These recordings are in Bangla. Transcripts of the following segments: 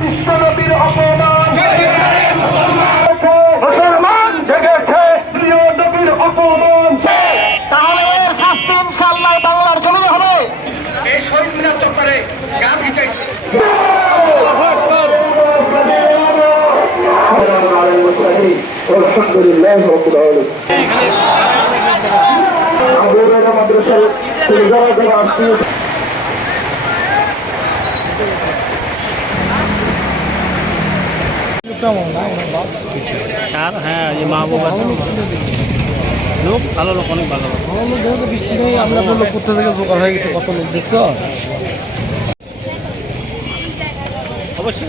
বিশ্বনবীর অপমান। মুসলমান জেগেছে প্রিয় নবীর অপমান। তাহলে এর শাস্তি ইনশাল্লাহ বাংলার জমিনে হবে। এই শহীদ মিনার চত্বরে রব্বুল আলামিন। আমাদের মাদ্রাসায় যারা যারা আসছে। স্যার হ্যাঁ এই মাহবুবা লোক ভালো লোক অনেক ভালো লোক। লোক যেহেতু বৃষ্টি নেই আমরা বলল কোথা থেকে জোগাড় হয়ে গেছে কত লোক দেখছ? অবশ্যই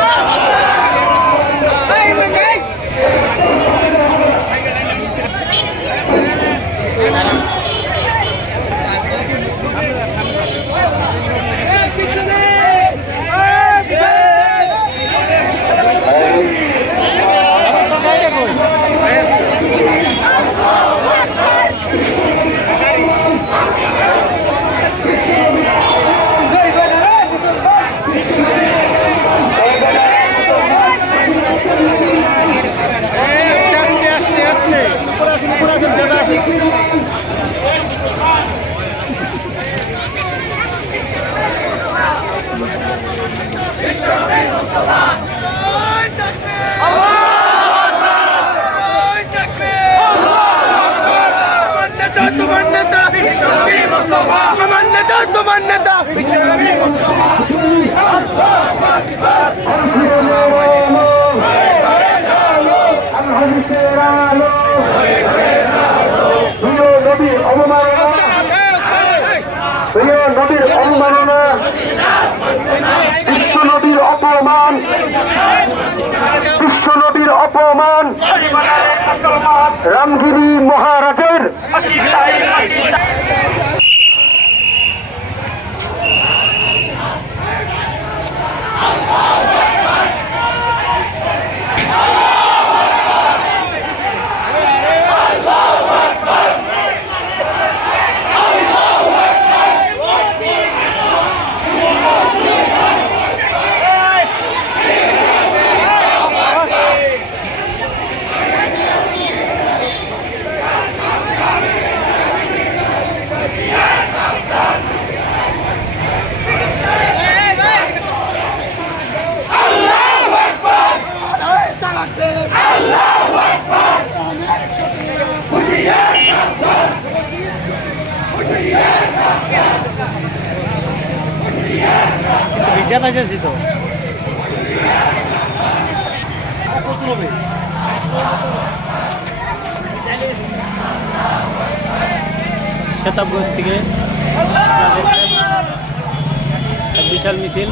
অপমান রামগিরি মহারাজের খেতাবগঞ্জ থেকে বিশাল মিছিল।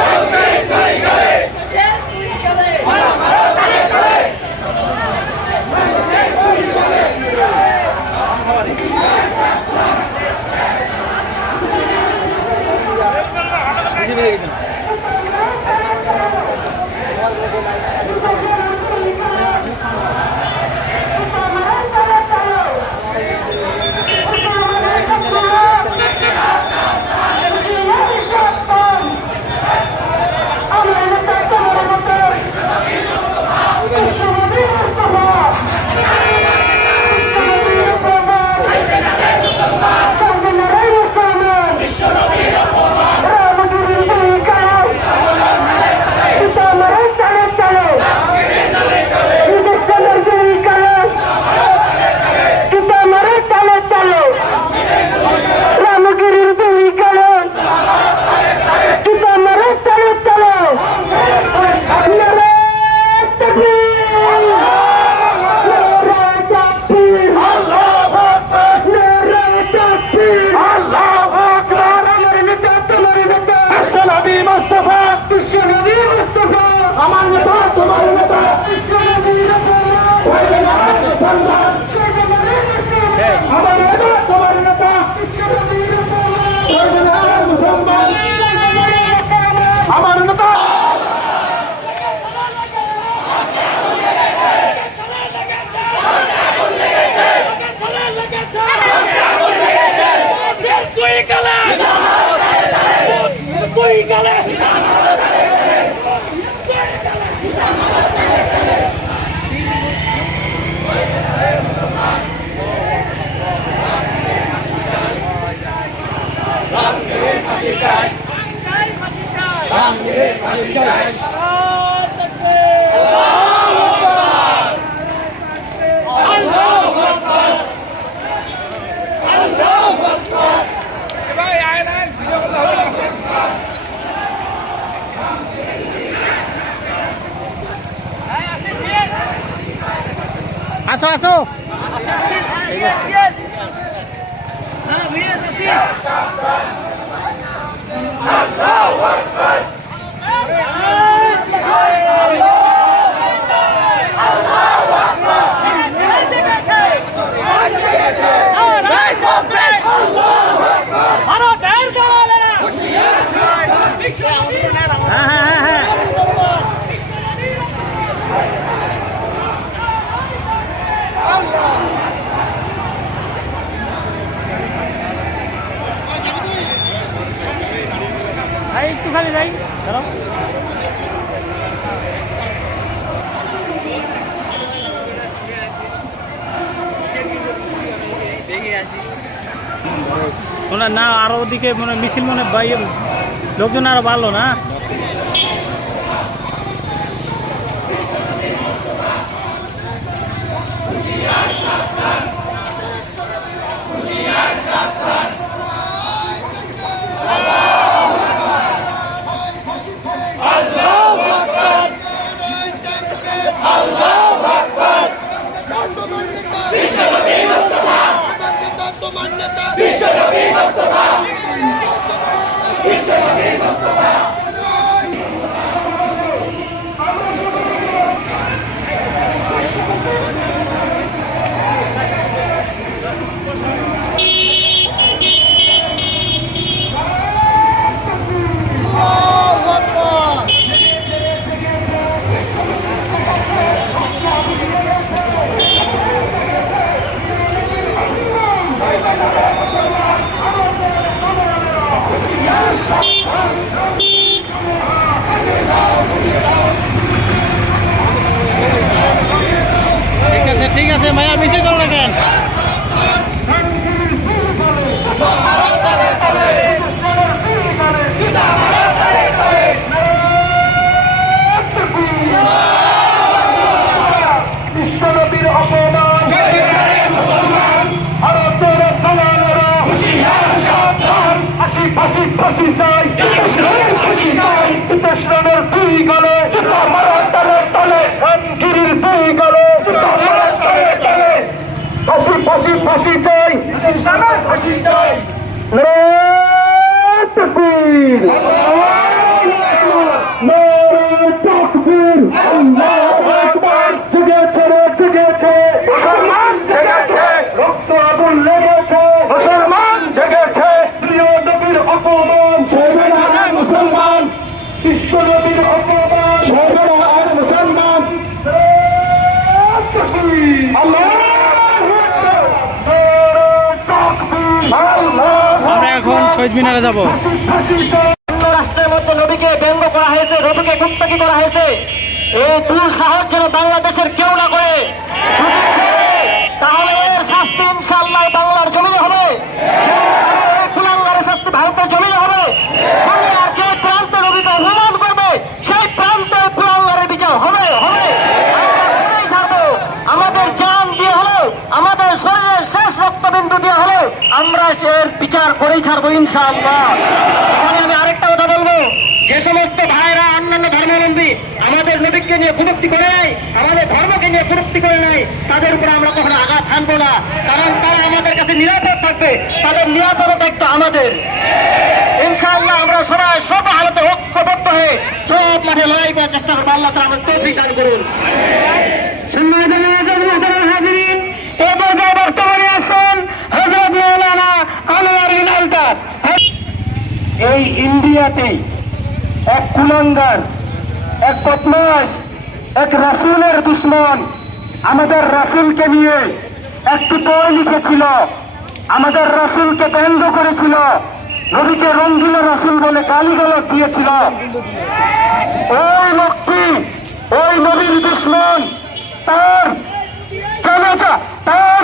রামগিরি মুস্তফা আসো আসো। হ্যাঁ ওনার না আরও ওদিকে মানে মিছিল মনে লোকজন আরও বাড়লো না? শহীদ মিনারে যাব। রাষ্ট্রের মতো নবীকে ব্যঙ্গ করা হয়েছে নবীকে গুপ্তাকি করা হয়েছে। এই দুঃসাহস যেন বাংলাদেশের কেউ না করে, যদি করেই ছাড়বো ইনশাআল্লাহ। আমি আরেকটা কথা বলব, যে সমস্ত ভাইরা অন্যান্য ধর্মাবলম্বী আমাদের নবীকে নিয়ে কুরুক্তি করে নাই, আমাদের ধর্মকে নিয়ে কুরুক্তি করে নাই, তাদের উপরে আমরা কখনো আঘাত হানবো না। কারণ তারা আমাদের কাছে নিরাপদ থাকবে, তাদের নিরাপদ দায়িত্ব আমাদের। ইনশাআল্লাহ আমরা সবাই সব হালতে ঐক্যবদ্ধ হয়ে সব মাঠে লড়াই করার চেষ্টা করব। আল্লাহ তারা আমাদের তৌফিক দান করুন। এই ইন্ডিয়াতেই এক কুলাঙ্গার, এক বদমাস এক রাসূলের দুশ্মন আমাদের রাসূলকে নিয়ে একটি বই লিখেছিল, আমাদের রাসূলকে ব্যঙ্গ করেছিল, নবীকে রঙ্গিলা রাসূল বলে গালিগালাজ দিয়েছিল। ওই লোকটি ওই নবীর দুশ্মন, তার তার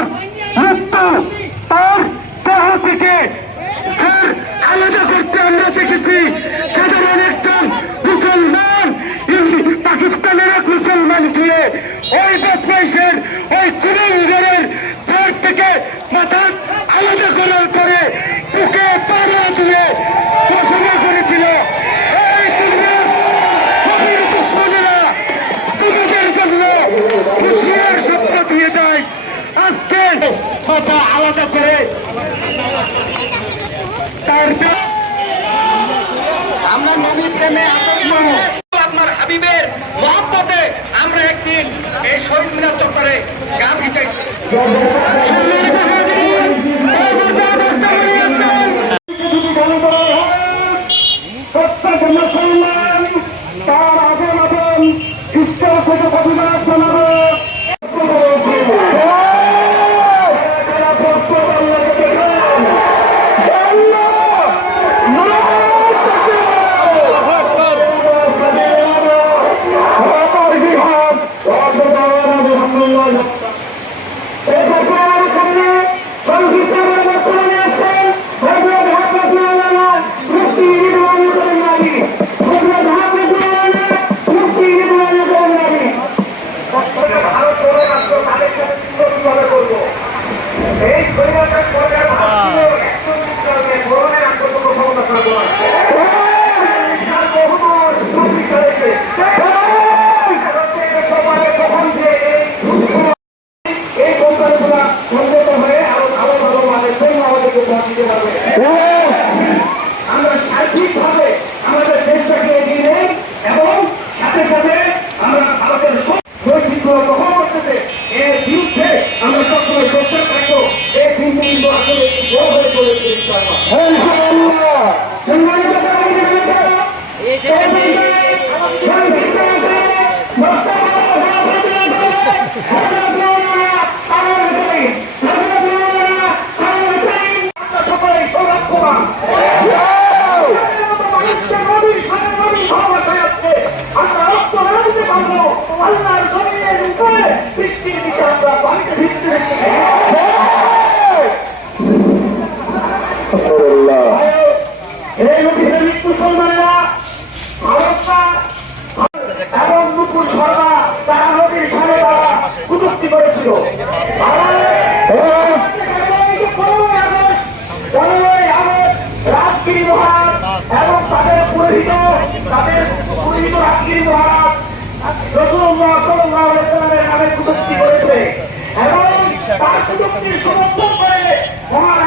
মৃত্যু, তার দেহ থেকে আলাদা করতে আমরা দেখেছি সাধারণ একজন মুসলমান পাকিস্তানের এক মুসলমান গিয়ে ওই বদমাইশের, ওই কুরঙ্গের পেট থেকে মাথা আলাদা করার পরে বুকে পাড়া দিয়ে ঘোষণা করেছিল। আলাদা করে আমরা নবী প্রেমে আপনার হাবিবের মহাপতে আমরা একদিন এই শহীদ মিনার চত্বরে গান ভিজাইছি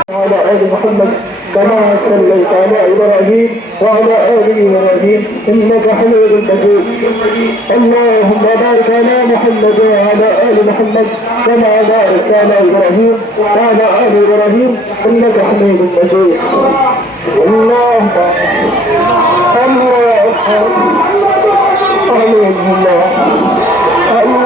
وعلى آل محمد كما صليت على إبراهيم وعلى آل إبراهيم إنك حميد مجيد اللهم بارك على محمد وعلى آل محمد كما باركت على إبراهيم وعلى آل إبراهيم إنك حميد مجيد الله الله آمين الله الله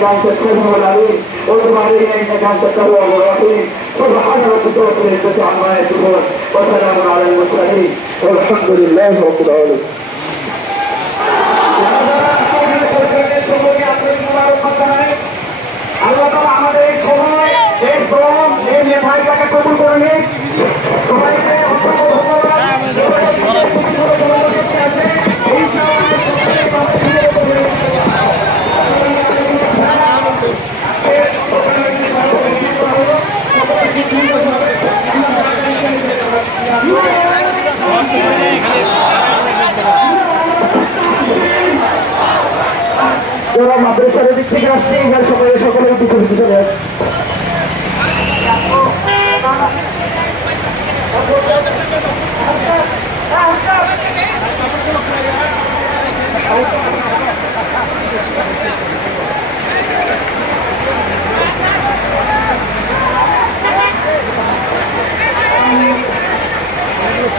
তোমার علينا انك انت التواب الرحيم سبحان ربك رب العزه عما يصفون وسلام على المرسلين والحمد لله رب العالمين আল্লাহ তাআলা আমাদের এই সময় এই শ্রম এই মেধারিটাকে কবুল করে নিন যারা মাদ্রাসার দিক থেকে আসছে এবার সকলে সকলের দিকে চলে আসছে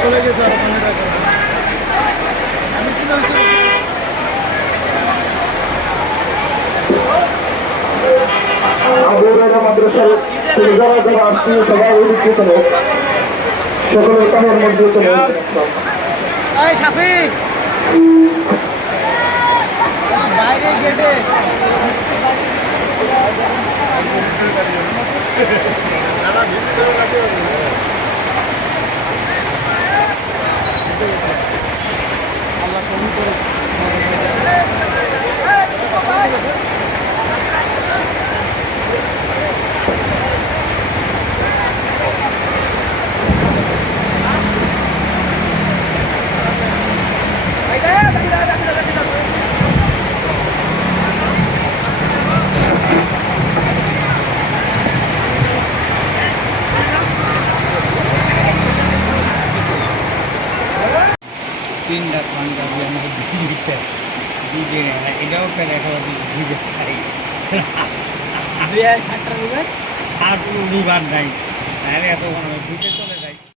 চলে গেছে আর রাখো। আমি ছিলাম মাদ্রাসার যারা যারা আসছে সবাই ওই দিকে চলে আসছে। সকলে কামের মধ্যে চলে আসছে এই শাফিক বাইরে গেটে তিনটা পাঞ্জাবি আমাকে দিয়ে দিচ্ছে দিকে এটাও ফেলে এখন দিকে খাই বিবাদ নাই। তাহলে এত দিতে চলে